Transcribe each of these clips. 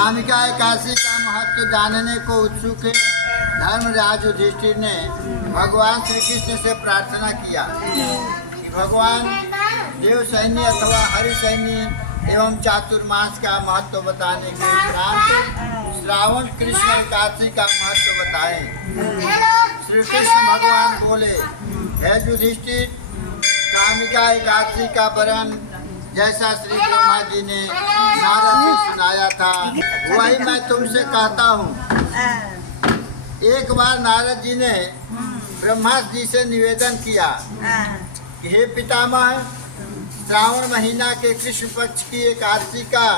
कामिका एकादशी का महत्व जानने को उत्सुक धर्मराज युधिष्ठिर ने भगवान श्री कृष्ण से प्रार्थना किया कि भगवान देव सैन्य अथवा हरि सैन्य एवं चातुर्मास का महत्व बताने के उपरांत श्रावण कृष्ण एकादशी का महत्व बताएं। श्री कृष्ण भगवान बोले, हे युधिष्ठिर, कामिका एकादशी का वर्णन जैसा श्री ब्रह्मा जी ने नारद से सुनाया था वही मैं तुमसे कहता हूँ। एक बार नारद जी ने ब्रह्मा जी से निवेदन किया कि हे पितामह, श्रावण महीना के कृष्ण पक्ष की एकादशी का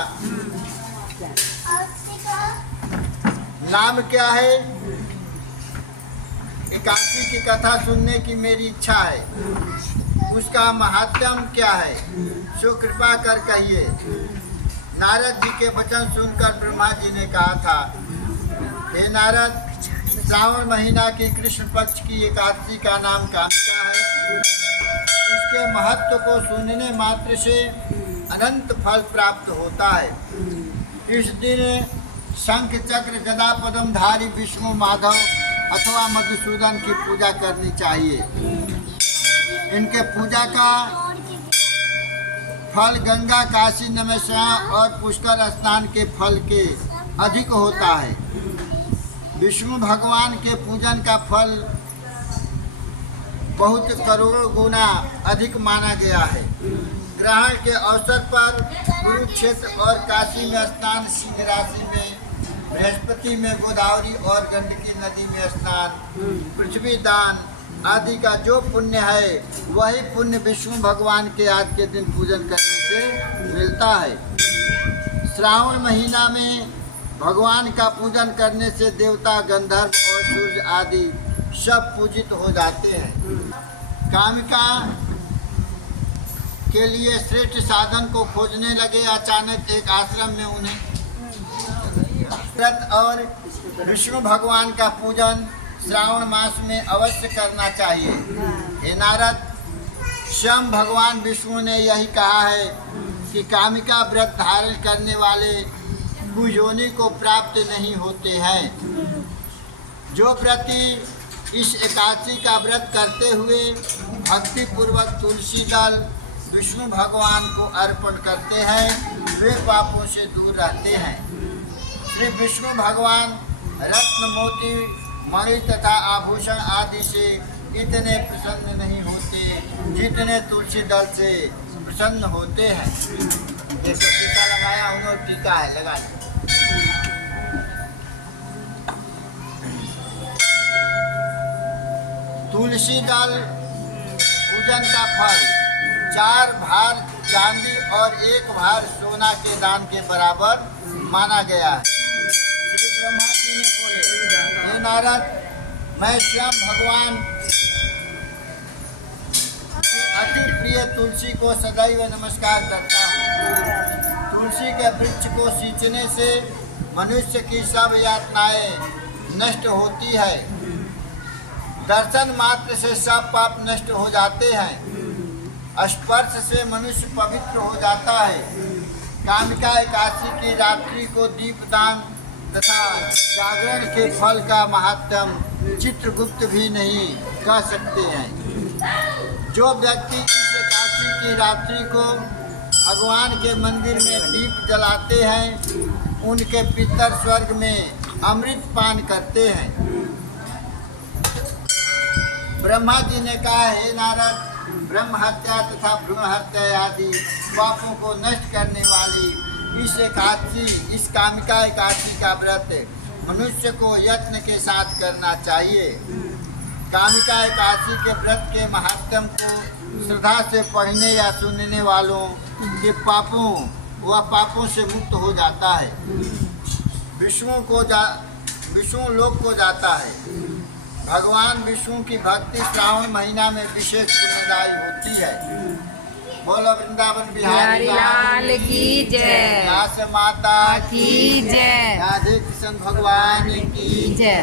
नाम क्या है? एकादशी की कथा सुनने की मेरी इच्छा है। उसका महात्म्य क्या है? सो कृपा कर कहिए। नारद जी के वचन सुनकर ब्रह्मा जी ने कहा था, हे नारद, श्रावण महीना की कृष्ण पक्ष की एकादशी का नाम कामिका है। उसके महत्व को सुनने मात्र से अनंत फल प्राप्त होता है। इस दिन शंख चक्र गदा पद्म धारी विष्णु माधव अथवा मधुसूदन की पूजा करनी चाहिए। इनके पूजा का फल गंगा, काशी, नमस्कार और पुष्कर स्नान के फल के अधिक होता है। विष्णु भगवान के पूजन का फल बहुत करोड़ों गुना अधिक माना गया है। ग्रहण के अवसर पर कुरुक्षेत्र और काशी में स्नान, सिंह राशि में बृहस्पति में गोदावरी और गंडकी नदी में स्नान, पृथ्वी दान आदि का जो पुण्य है वही पुण्य विष्णु भगवान के आज के दिन पूजन करने से मिलता है। श्रावण महीना में भगवान का पूजन करने से देवता, गंधर्व और सूर्य आदि सब पूजित हो जाते हैं। कामिका के लिए श्रेष्ठ साधन को खोजने लगे। अचानक एक आश्रम में उन्हें व्रत और विष्णु भगवान का पूजन श्रावण मास में अवश्य करना चाहिए। हे नारद, स्वयं भगवान विष्णु ने यही कहा है कि कामिका व्रत धारण करने वाले कुयोनि को प्राप्त नहीं होते हैं। जो व्रती इस एकादशी का व्रत करते हुए भक्ति पूर्वक तुलसी दल विष्णु भगवान को अर्पण करते हैं वे पापों से दूर रहते हैं। श्री विष्णु भगवान रत्न, मोती, मणि तथा आभूषण आदि से इतने प्रसन्न नहीं होते जितने तुलसी दल से प्रसन्न होते हैं। एक टीका लगाया, उन्होंने टीका है लगा। तुलसी दल पूजन का फल 4 भार चांदी और 1 भार सोना के दान के बराबर माना गया है। ब्रह्मा जी ने बोले, हे नारद, मैं स्वयं भगवान की अति प्रिय तुलसी को सदैव नमस्कार करता हूँ। तुलसी के वृक्ष को सींचने से मनुष्य की सब यातनाएं नष्ट होती है। दर्शन मात्र से सब पाप नष्ट हो जाते हैं। स्पर्श से मनुष्य पवित्र हो जाता है। कामिका एकादशी की रात्रि को दीपदान तथा जागरण के फल का महात्म चित्रगुप्त भी नहीं कह सकते हैं। जो व्यक्ति इस एकादशी की रात्रि को भगवान के मंदिर में दीप जलाते हैं उनके पितर स्वर्ग में अमृत पान करते हैं। ब्रह्मा जी ने कहा, हे नारद, ब्रह्म हत्या तथा भ्रूण हत्या आदि पापों को नष्ट करने वाली इस कामिका एकादशी का व्रत मनुष्य को यत्न के साथ करना चाहिए। कामिका एकादशी के व्रत के महात्म्य को श्रद्धा से पढ़ने या सुनने वालों के पापों से मुक्त हो जाता है। विष्णु लोक को जाता है। भगवान विष्णु की भक्ति श्रावण महीना में विशेष पुण्यदायी होती है। बोलो वृंदावन बिहारी लाल की जय, व्यास माता की जय, राधे कृष्ण भगवान की जय।